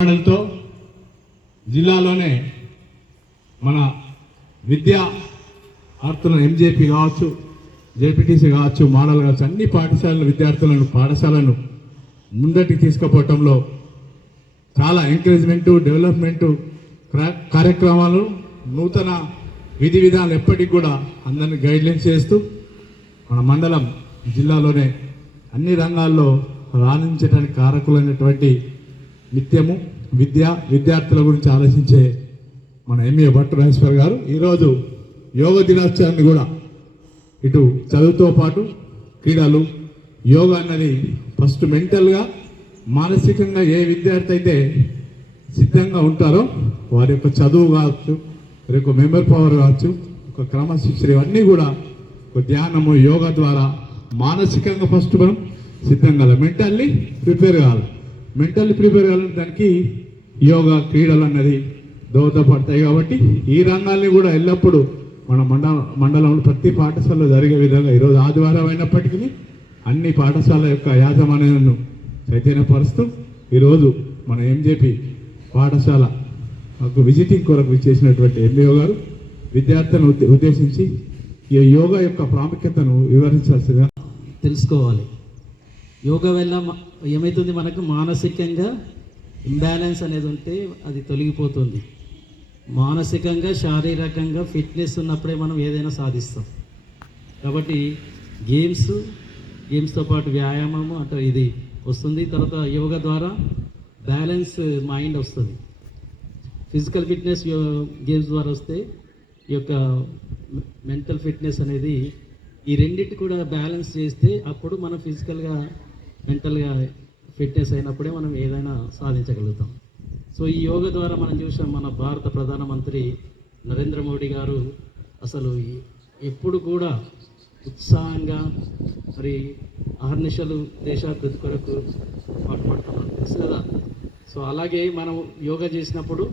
తో జిల్లాలోనే మన విద్యా ఆర్తులను ఎంజేపీ కావచ్చు, జేపీటీసీ కావచ్చు, మోడల్ కావచ్చు, అన్ని పాఠశాలను ముందటికి తీసుకుపోవటంలో చాలా ఎంకరేజ్మెంటు, డెవలప్మెంటు కార్యక్రమాలు, నూతన విధి విధానాలు ఎప్పటికి కూడా అందరినీ గైడ్లైన్స్ చేస్తూ మన మండలం జిల్లాలోనే అన్ని రంగాల్లో రాణించడానికి కారకులైనటువంటి నిత్యము విద్యార్థుల గురించి ఆలోచించే మన ఎంఏ భట్టు రాజేశ్వర్ గారు ఈరోజు యోగ దినోత్సవాన్ని కూడా ఇటు చదువుతో పాటు క్రీడలు, యోగా అన్నది ఫస్ట్ మెంటల్గా, మానసికంగా ఏ విద్యార్థి అయితే సిద్ధంగా ఉంటారో వారి యొక్క చదువు కావచ్చు, వారి యొక్క మెమరీ పవర్ కావచ్చు, ఒక క్రమశిక్షణ, ఇవన్నీ కూడా ఒక ధ్యానము, యోగా ద్వారా మానసికంగా ఫస్ట్ మనం సిద్ధం కావాలి, మెంటల్లీ ప్రిపేర్ కావాలంటే దానికి యోగా, క్రీడలు అన్నది దోహదపడతాయి. కాబట్టి ఈ రంగాల్ని కూడా ఎల్లప్పుడూ మన మండలంలో ప్రతి పాఠశాలలో జరిగే విధంగా ఈరోజు ఆదివారం అయినప్పటికీ అన్ని పాఠశాల యొక్క యాజమాన్యాలను చైతన్యపరుస్తూ ఈరోజు మన ఎంజేపీ పాఠశాల విజిటింగ్ కొరకు చేసినటువంటి ఎంఈఓ గారు విద్యార్థులను ఉద్దేశించి ఈ యోగా యొక్క ప్రాముఖ్యతను వివరించాల్సిందిగా. తెలుసుకోవాలి, యోగా వల్ల ఏమవుతుంది, మనకు మానసికంగా ఇంబ్యాలెన్స్ అనేది ఉంటే అది తొలగిపోతుంది. మానసికంగా, శారీరకంగా ఫిట్నెస్ ఉన్నప్పుడే మనం ఏదైనా సాధిస్తాం. కాబట్టి గేమ్స్తో పాటు వ్యాయామము అంటే ఇది వస్తుంది. తర్వాత యోగా ద్వారా బ్యాలెన్స్ మైండ్ వస్తుంది. ఫిజికల్ ఫిట్నెస్ గేమ్స్ ద్వారా వస్తే ఈ యొక్క మెంటల్ ఫిట్నెస్ అనేది, ఈ రెండింటి కూడా బ్యాలెన్స్ చేస్తే అప్పుడు మనం ఫిజికల్గా, మెంటల్గా ఫిట్నెస్ అయినప్పుడే మనం ఏదైనా సాధించగలుగుతాం. సో ఈ యోగా ద్వారా మనం చూసాం, మన భారత ప్రధానమంత్రి నరేంద్ర మోడీ గారు అసలు ఎప్పుడు కూడా ఉత్సాహంగా మరి అహర్నిశలు దేశాభివృద్ధి కొరకు పాటుపడుతున్నారు, తెలుసు కదా. సో అలాగే మనం యోగా చేసినప్పుడు